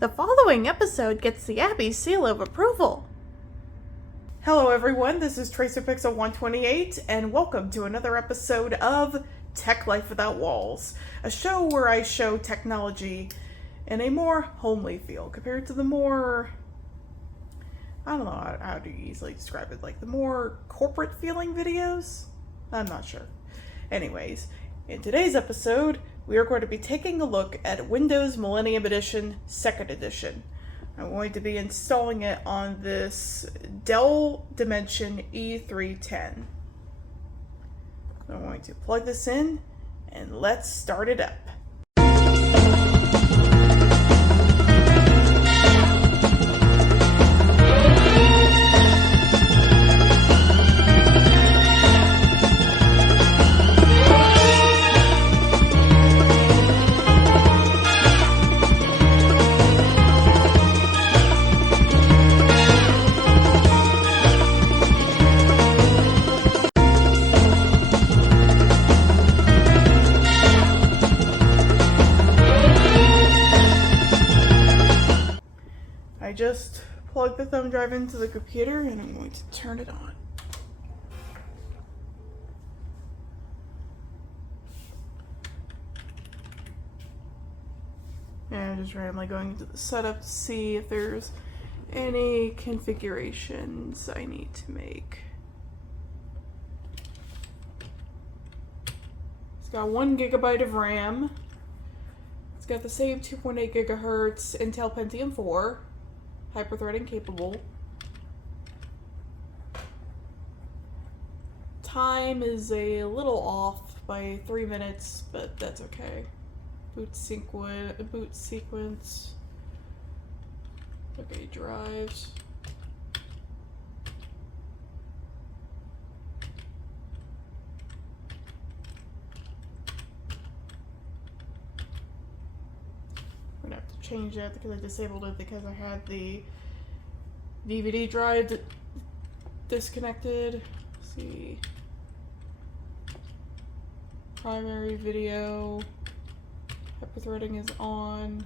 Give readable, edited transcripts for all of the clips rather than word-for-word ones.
The following episode gets the Abbey seal of approval. Hello everyone, this is TracerPixel128, and welcome to another episode of Tech Life Without Walls, a show where I show technology in a more homely feel compared to the more, I don't know how to easily describe it, like the more corporate feeling videos? I'm not sure. Anyways, in today's episode, we are going to be taking a look at Windows Millennium Edition 2nd Edition. I'm going to be installing it on this Dell Dimension E310. So I'm going to plug this in and let's start it up. I just plugged the thumb drive into the computer and I'm going to turn it on. And I'm just randomly going into the setup to see if there's any configurations I need to make. It's got 1 GB of RAM. It's got the same 2.8 GHz Intel Pentium 4. Hyper-threading capable. Time is a little off by 3 minutes, but that's okay. Boot sequence. Okay, drives. I'm gonna have to change that because I disabled it because I had the DVD drive disconnected. Let's see. Primary video. Hyper-threading is on.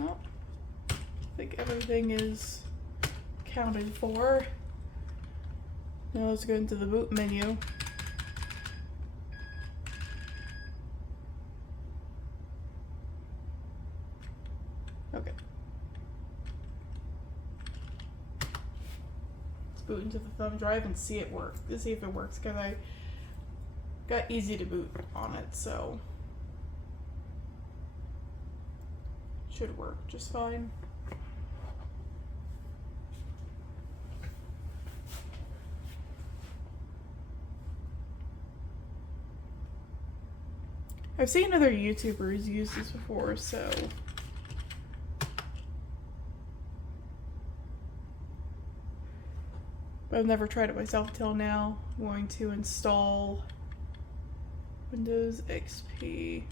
Oh, I think everything is accounted for. Now let's go into the boot menu. Okay. Let's boot into the thumb drive and see it work. To see if it works, because I got easy to boot on it, so should work just fine. I've seen other YouTubers use this before, so but I've never tried it myself until now. I'm going to install Windows XP.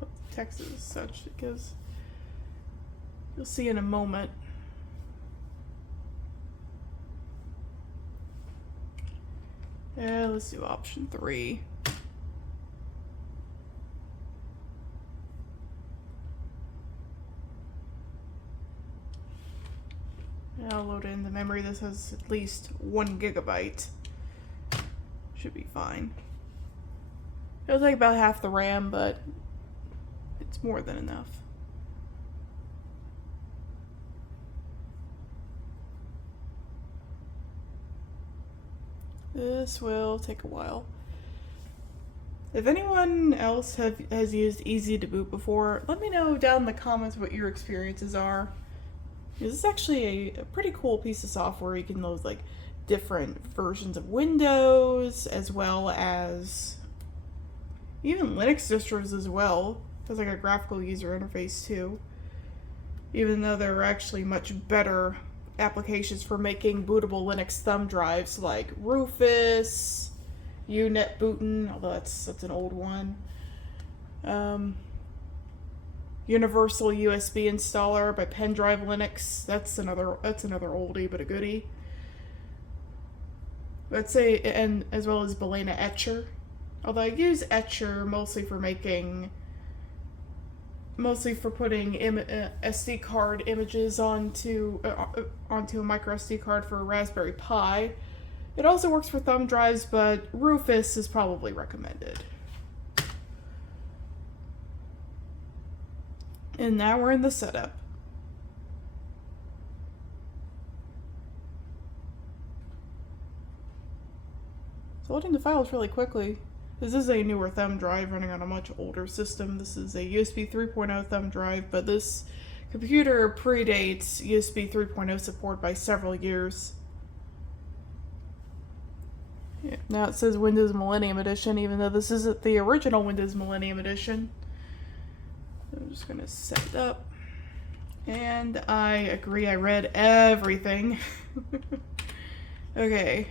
The text is such because you'll see in a moment. Yeah, let's do option 3. I'll load in the memory. This has at least 1 GB. Should be fine. It'll take about half the RAM, but it's more than enough. This will take a while. If anyone else has used Easy to Boot before, let me know down in the comments what your experiences are. This is actually a pretty cool piece of software. You can load like different versions of Windows as well as even Linux distros as well. It has like a graphical user interface too. Even though there are actually much better applications for making bootable Linux thumb drives like Rufus, UNetbootin, although that's an old one. Universal USB installer by Pendrive Linux. That's another oldie but a goodie. Let's say, and as well as Balena Etcher. Although I use Etcher mostly for putting SD card images onto a micro SD card for a Raspberry Pi. It also works for thumb drives, but Rufus is probably recommended. And now we're in the setup. It's loading the files really quickly. This is a newer thumb drive running on a much older system. This is a USB 3.0 thumb drive, but this computer predates USB 3.0 support by several years. Yeah, now it says Windows Millennium Edition, even though this isn't the original Windows Millennium Edition. I'm just gonna set it up. And I agree, I read everything. Okay.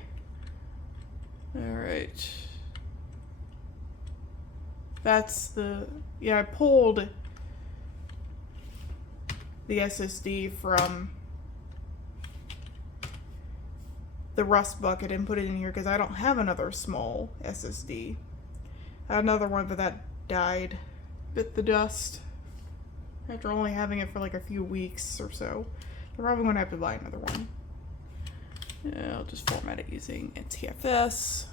Alright. That's the... Yeah, I pulled the SSD from the rust bucket and put it in here because I don't have another small SSD. I had another one, but that died. Bit the dust. After only having it for like a few weeks or so. I'm probably going to have to buy another one. Yeah, I'll just format it using NTFS.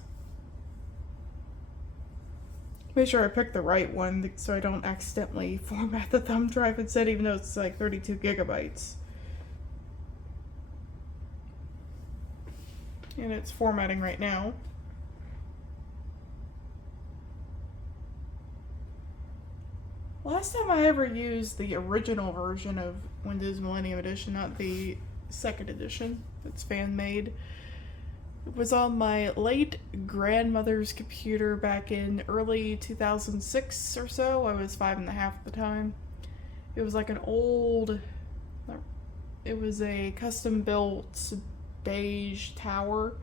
Make sure I pick the right one so I don't accidentally format the thumb drive instead, even though it's like 32 gigabytes. And it's formatting right now. Last time I ever used the original version of Windows Millennium Edition, not the second edition that's fan-made. It was on my late grandmother's computer back in early 2006 or so. I was 5 and a half at the time. It was like an old... It was a custom-built beige tower.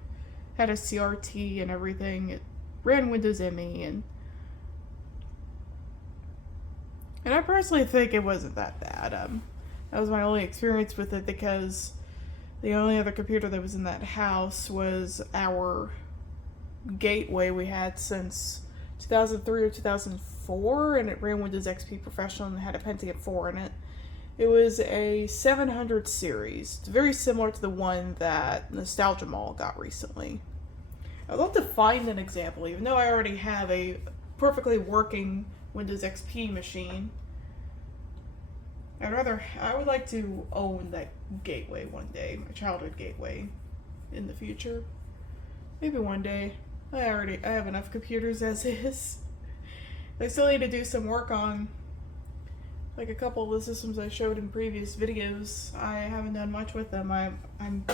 Had a CRT and everything. It ran Windows ME and I personally think it wasn't that bad. That was my only experience with it because the only other computer that was in that house was our gateway we had since 2003 or 2004, and it ran Windows XP Professional and had a Pentium 4 in it. It was a 700 series. It's very similar to the one that Nostalgia Mall got recently. I'd love to find an example, even though I already have a perfectly working Windows XP machine. I would like to own that gateway one day, my childhood gateway, in the future. Maybe one day. I have enough computers as is. I still need to do some work on, like, a couple of the systems I showed in previous videos. I haven't done much with them. I'm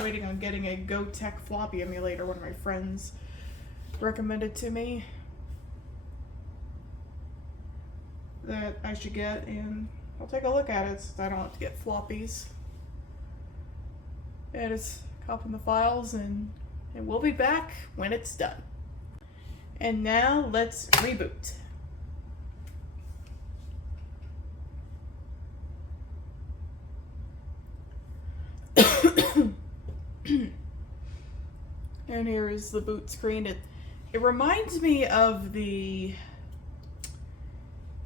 waiting on getting a GoTech floppy emulator one of my friends recommended to me that I should get, and I'll take a look at it since I don't have to get floppies. And it's copying the files, and we'll be back when it's done. And now let's reboot. And here is the boot screen. It reminds me of the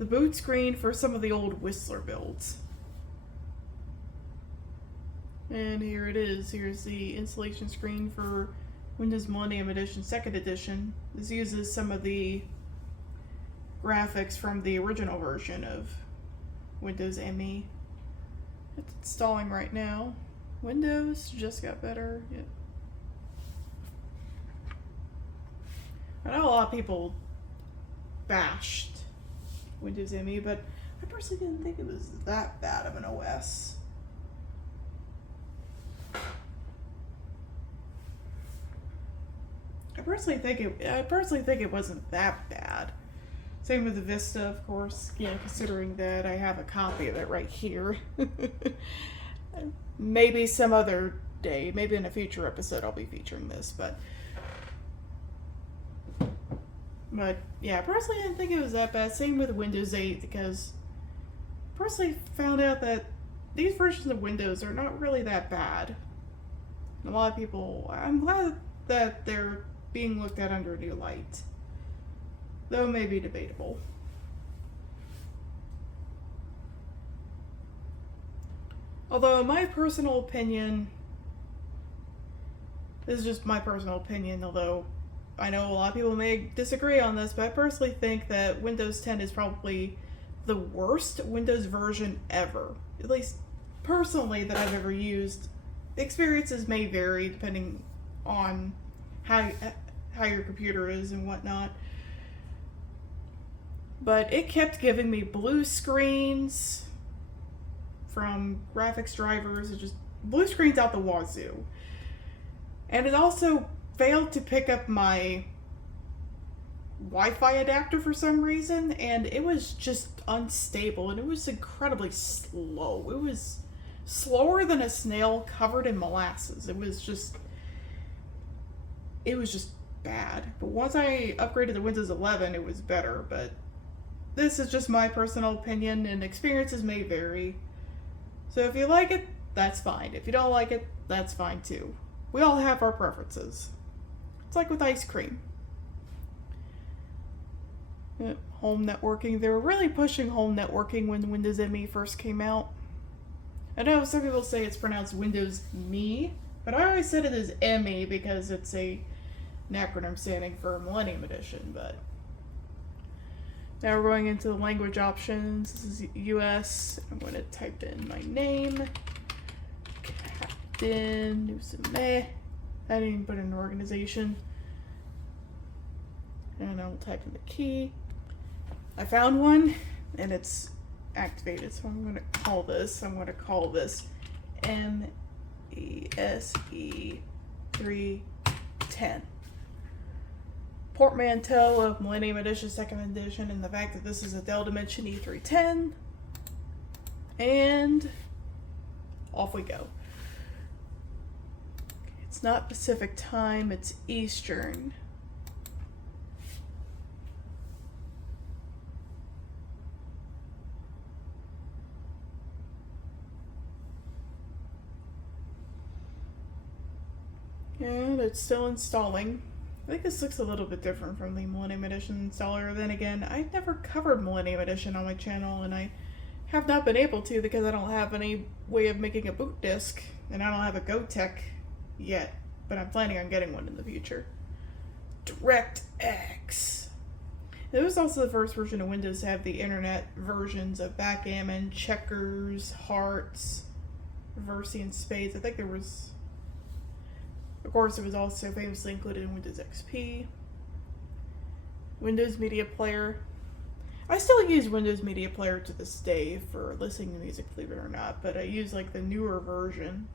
boot screen for some of the old Whistler builds. And here it is. Here's the installation screen for Windows Millennium Edition 2nd Edition. This uses some of the graphics from the original version of Windows ME. It's installing right now. Windows just got better. Yeah. I know a lot of people bashed Windows ME, but I personally didn't think it was that bad of an OS. I personally think it wasn't that bad. Same with the Vista, of course. Yeah, considering that I have a copy of it right here. Maybe some other day, maybe in a future episode, I'll be featuring this, but yeah, I personally didn't think it was that bad. Same with Windows 8, because I personally found out that these versions of Windows are not really that bad. A lot of people, I'm glad that they're being looked at under a new light, though it may be debatable. Although, in my personal opinion, this is just my personal opinion, although I know a lot of people may disagree on this, but I personally think that Windows 10 is probably the worst Windows version ever. At least, personally, that I've ever used. Experiences may vary depending on how your computer is and whatnot. But it kept giving me blue screens from graphics drivers, just blue screens out the wazoo. And it also failed to pick up my Wi-Fi adapter for some reason, and it was just unstable, and it was incredibly slow. It was slower than a snail covered in molasses. It was just bad. But once I upgraded to Windows 11, it was better, but this is just my personal opinion, and experiences may vary. So if you like it, that's fine. If you don't like it, that's fine too. We all have our preferences. It's like with ice cream. Home networking. They were really pushing home networking when Windows ME first came out. I know some people say it's pronounced Windows Me, but I always said it as ME because it's an acronym standing for Millennium Edition, but now we're going into the language options. This is US. I'm going to type in my name. Captain Nusame. I didn't even put in an organization. And I'll type in the key. I found one, and it's activated, so I'm going to call this MESE 310. Portmanteau of Millennium Edition 2nd Edition, and the fact that this is a Dell Dimension E310. And off we go. It's not Pacific time, it's Eastern. And it's still installing. I think this looks a little bit different from the Millennium Edition installer. Then again, I've never covered Millennium Edition on my channel, and I have not been able to because I don't have any way of making a boot disk, and I don't have a GoTech yet, but I'm planning on getting one in the future. DirectX. It was also the first version of Windows to have the internet versions of Backgammon, Checkers, Hearts, Versi, and Spades. I think there was... Of course, it was also famously included in Windows XP. Windows Media Player. I still use Windows Media Player to this day for listening to music, believe it or not, but I use like the newer version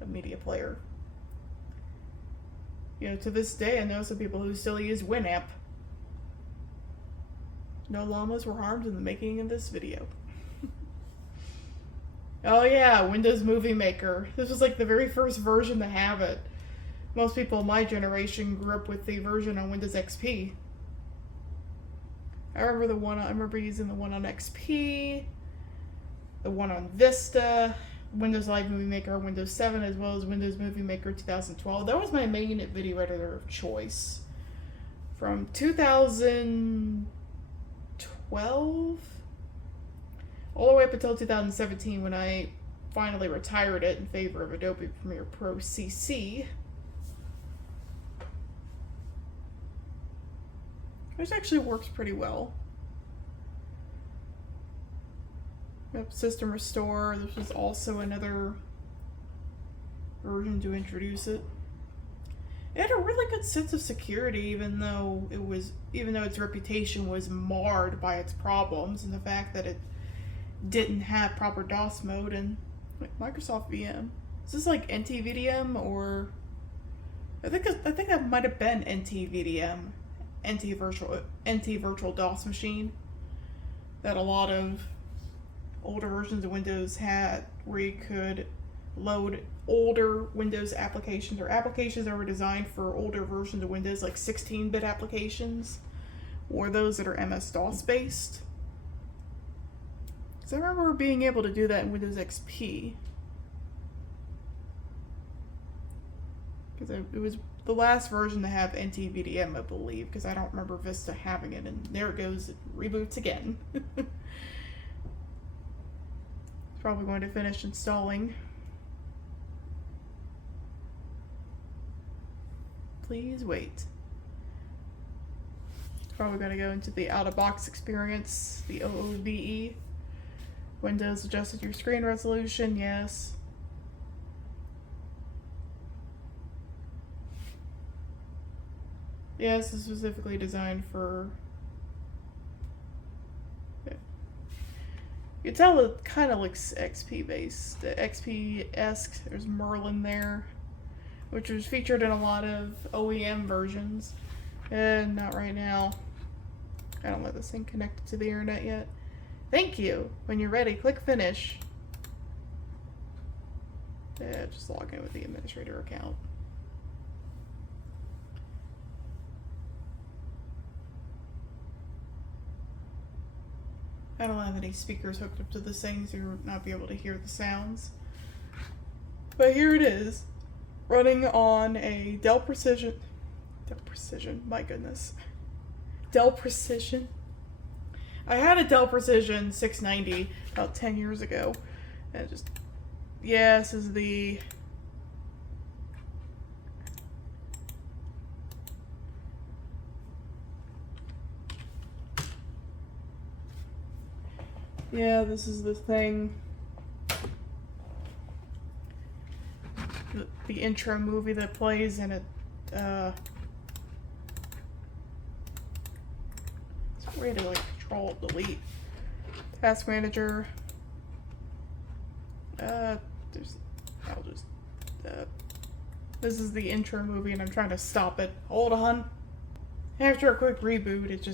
of Media Player. You know, to this day, I know some people who still use Winamp. No llamas were harmed in the making of this video. Oh yeah, Windows Movie Maker. This was like the very first version to have it. Most people in my generation grew up with the version on Windows XP. I remember using the one on XP, the one on Vista, Windows Live Movie Maker, Windows 7, as well as Windows Movie Maker 2012. That was my main video editor of choice. From 2012 all the way up until 2017 when I finally retired it in favor of Adobe Premiere Pro CC. Which actually works pretty well. Yep, System Restore. This was also another version to introduce it. It had a really good sense of security, even though its reputation was marred by its problems and the fact that it didn't have proper DOS mode and Microsoft VM. Is this like NTVDM or I think that might have been NTVDM. NT Virtual DOS machine that a lot of older versions of Windows had, where you could load older Windows applications or applications that were designed for older versions of Windows, like 16-bit applications, or those that are MS-DOS based. Because I remember being able to do that in Windows XP. Because it was the last version to have NTVDM, I believe, because I don't remember Vista having it, and there it goes, it reboots again. It's probably going to finish installing. Please wait. Probably going to go into the out-of-box experience, the OOBE. Windows adjusted your screen resolution, yes. Yes, it's specifically designed for... Yeah. You can tell it kind of looks XP based. XP-esque. There's Merlin there, which was featured in a lot of OEM versions. And not right now. I don't let this thing connect to the internet yet. Thank you. When you're ready, click finish. Yeah, just log in with the administrator account. I don't have any speakers hooked up to this thing, so you'll not be able to hear the sounds. But here it is, running on a Dell Precision, my goodness. Dell Precision. I had a Dell Precision 690 about 10 years ago, and it just, yeah, this is the, yeah, this is the thing. The intro movie that plays, and it, it's a way to like control delete. Task manager. This is the intro movie, and I'm trying to stop it. Hold on. After a quick reboot, it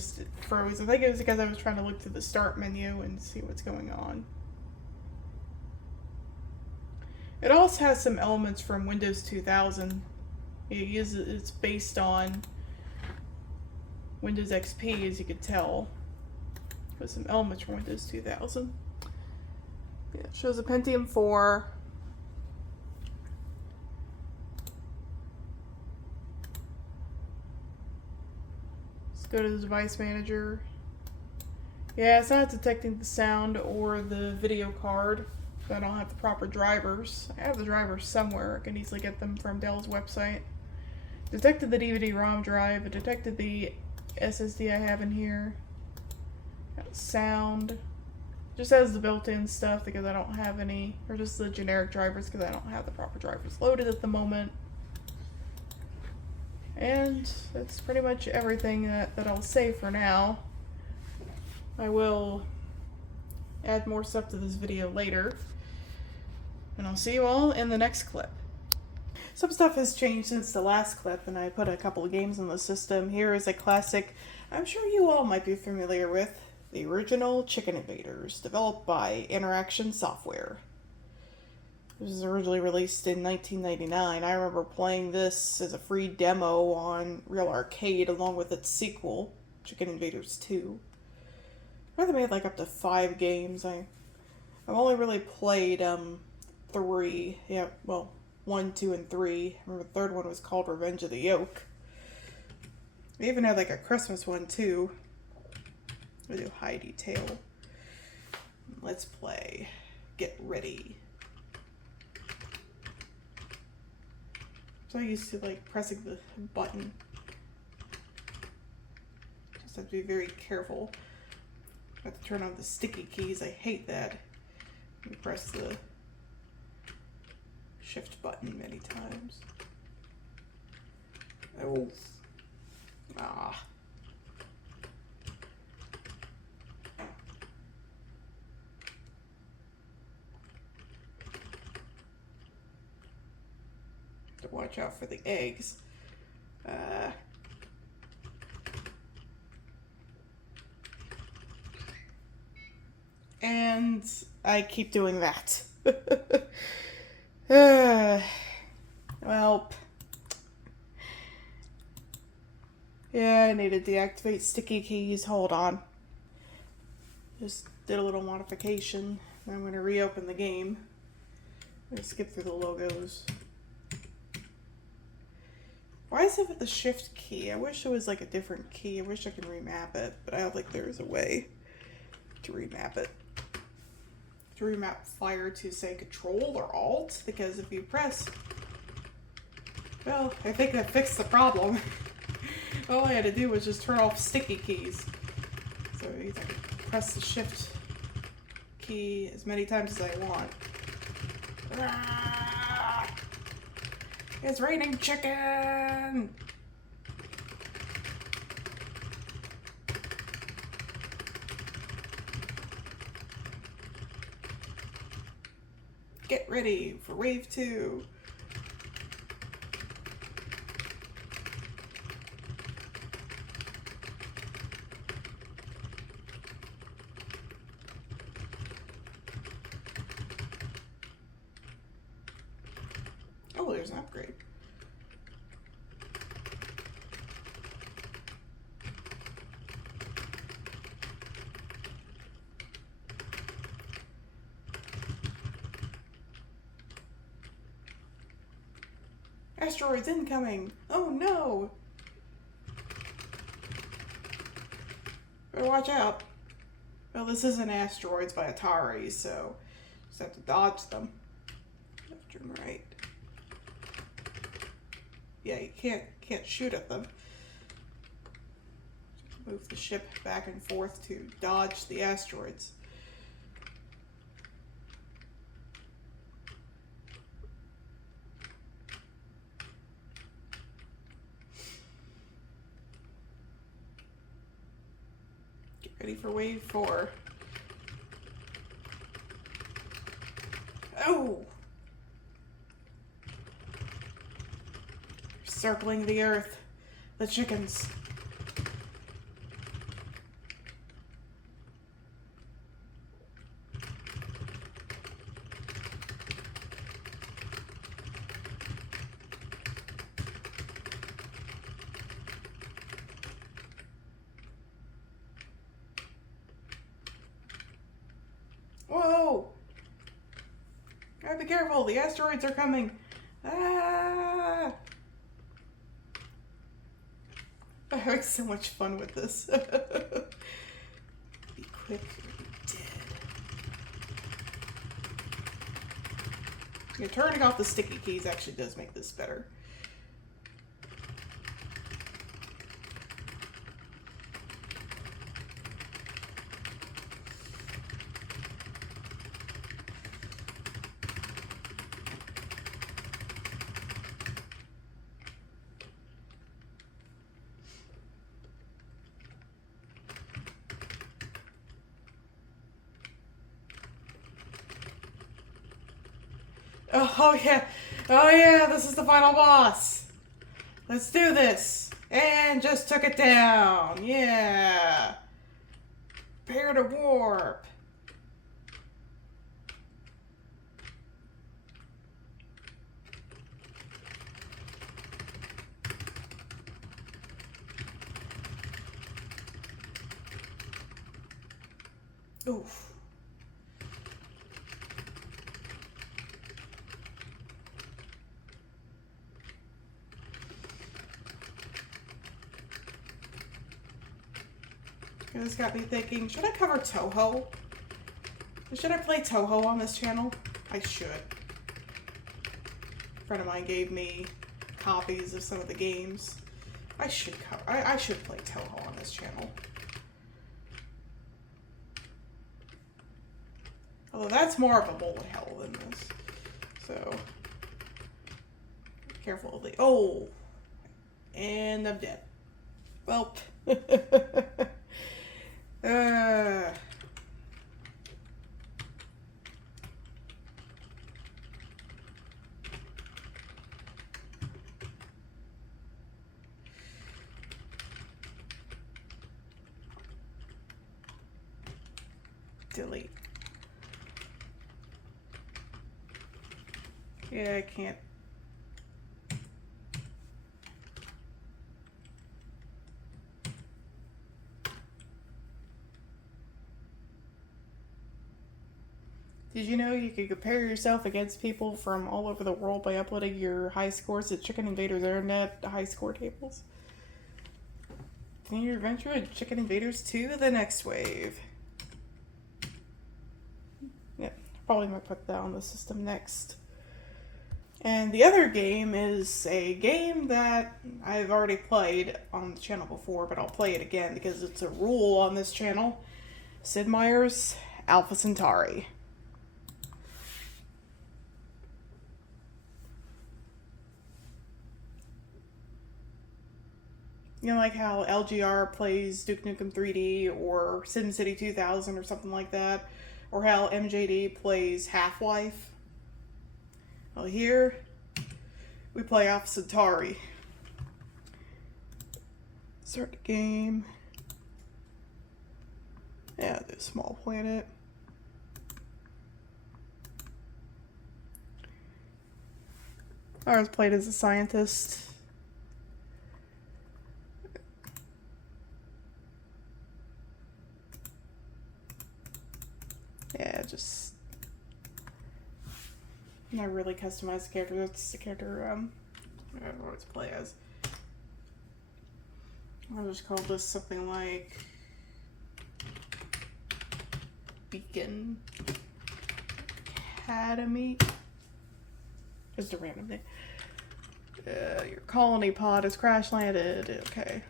froze. I think it was because I was trying to look to the start menu and see what's going on. It also has some elements from Windows 2000. It's based on Windows XP, as you could tell. With some elements from Windows 2000. Yeah, it shows a Pentium 4. Let's go to the device manager. Yeah, it's not detecting the sound or the video card. I don't have the proper drivers. I have the drivers somewhere. I can easily get them from Dell's website. Detected the DVD-ROM drive. It detected the SSD I have in here. Got sound. Just has the built-in stuff because I don't have any, or just the generic drivers because I don't have the proper drivers loaded at the moment. And that's pretty much everything that I'll say for now. I will add more stuff to this video later. And I'll see you all in the next clip. Some stuff has changed since the last clip, and I put a couple of games on the system. Here is a classic I'm sure you all might be familiar with, the original Chicken Invaders, developed by Interaction Software. It was originally released in 1999. I remember playing this as a free demo on Real Arcade along with its sequel, Chicken Invaders 2. I think they made like up to 5 games. I've only really played 3. Yeah, well, 1, 2, and 3. I remember the third one was called Revenge of the Yoke. They even had like a Christmas one too. We do high detail. Let's play. Get ready. So I used to like pressing the button. Just have to be very careful. I have to turn on the sticky keys. I hate that. You press the shift button many times. Oh. Ah. To watch out for the eggs. And I keep doing that. Well, yeah, I need to deactivate sticky keys. Hold on. Just did a little modification. I'm going to reopen the game. I'm going to skip through the logos. Why is it with the shift key? I wish it was like a different key. I wish I could remap it, but I don't think there is a way to remap it. To remap fire to say Control or Alt, because if you press... Well, I think that fixed the problem. All I had to do was just turn off sticky keys. So I can press the shift key as many times as I want. Ah! It's raining chicken! Get ready for wave 2. Oh, there's an upgrade. Asteroids incoming! Oh no! Better watch out. Well, this isn't Asteroids by Atari, so just have to dodge them. Left and right. Yeah, you can't shoot at them. Move the ship back and forth to dodge the asteroids. Get ready for wave 4. Oh! Circling the earth. The chickens. Whoa! Gotta be careful, the asteroids are coming. Ah! I'm having so much fun with this. Be quick or be dead. Yeah, turning off the sticky keys actually does make this better. Oh yeah, oh yeah, this is the final boss. Let's do this. And just took it down, yeah. Prepare to warp. Oof. This got me thinking, should I cover Toho? Should I play Toho on this channel? I should. A friend of mine gave me copies of some of the games. I should cover. I should play Toho on this channel. Although that's more of a bullet hell than this. So be careful of the and I'm dead. Well. Delete. Yeah, I can't. Did you know you could compare yourself against people from all over the world by uploading your high scores to Chicken Invaders Internet high score tables? Continue your adventure with Chicken Invaders 2, the next wave. Yeah, probably might put that on the system next. And the other game is a game that I've already played on the channel before, but I'll play it again because it's a rule on this channel. Sid Meier's Alpha Centauri. You know, like how LGR plays Duke Nukem 3D or SimCity 2000 or something like that, or how MJD plays Half-Life. Well, here we play Alpha Centauri. Start the game. Yeah, the small planet. I was played as a scientist. Yeah, just not really customized character. That's the character I always play as. I'll just call this something like Beacon Academy. Just a random name. Your colony pod has crash landed. Okay.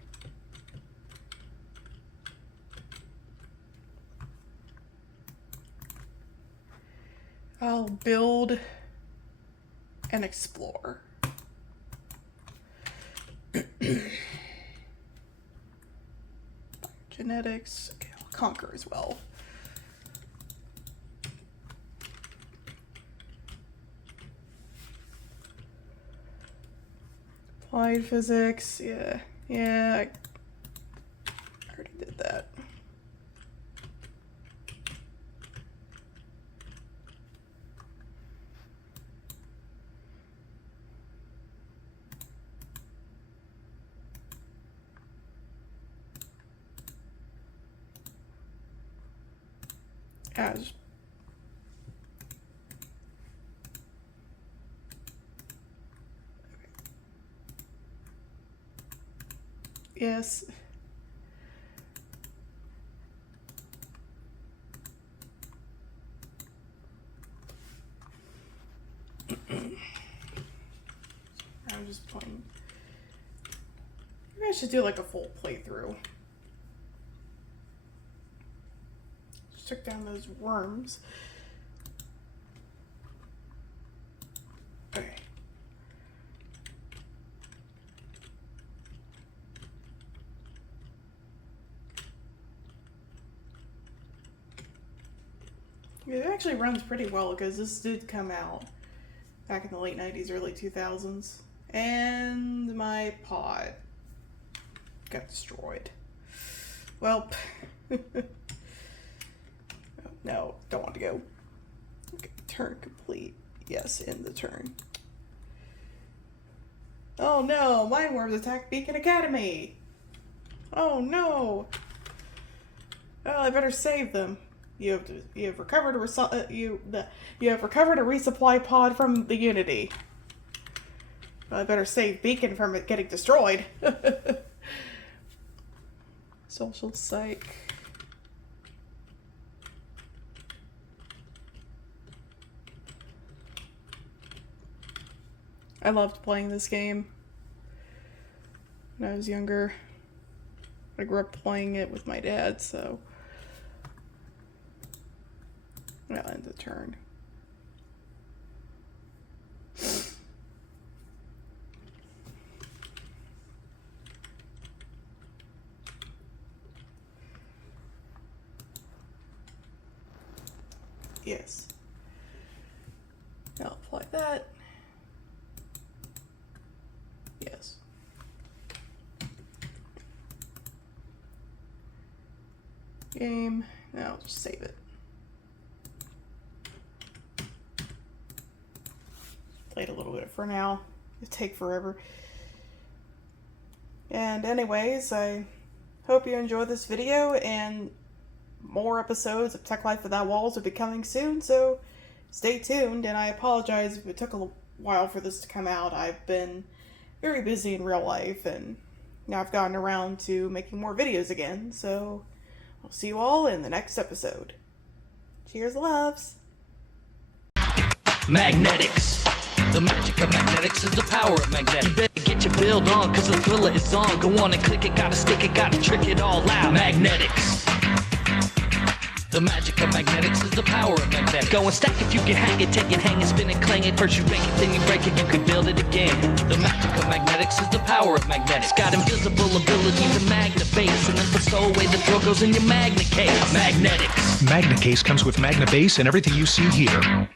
I'll build and explore. Genetics. Okay, I'll conquer as well. Applied physics. Yeah, I already did that. As yes. I'm just playing. Maybe I should do like a full playthrough. Just took down those worms. Okay. It actually runs pretty well because this did come out back in the late 90s, early 2000s. And my pod got destroyed. Well, no, don't want to go. Okay, turn complete. Yes, end the turn. Oh no, mine worms attacked Beacon Academy. Oh no. Oh, I better save them. You have recovered a resupply pod from the Unity. Well, I better save Beacon from it getting destroyed. Social psych. I loved playing this game when I was younger. I grew up playing it with my dad, so I'll end the turn. Yes. I'll apply that. Yes. Game. Now I'll just save it. Played a little bit for now. It'll take forever. And anyways, I hope you enjoyed this video, and more episodes of Tech Life Without Walls will be coming soon, so stay tuned, and I apologize if it took a while for this to come out. I've been very busy in real life, and now I've gotten around to making more videos again, so I'll see you all in the next episode. Cheers, loves! Magnetics. The magic of magnetics is the power of magnetics. You better get your build on, cause the thriller is on. Go on and click it, gotta stick it, gotta trick it all out. Magnetics. The magic of magnetics is the power of magnetics. Go and stack if you can hang it, take it, hang it, spin it, clang it. First you break it, then you break it, you can build it again. The magic of magnetics is the power of magnetics. Got invisible ability to magnabase, and then for so away the throw goes in your magnet case. Magnetics. Magna Case comes with Magna Base and everything you see here.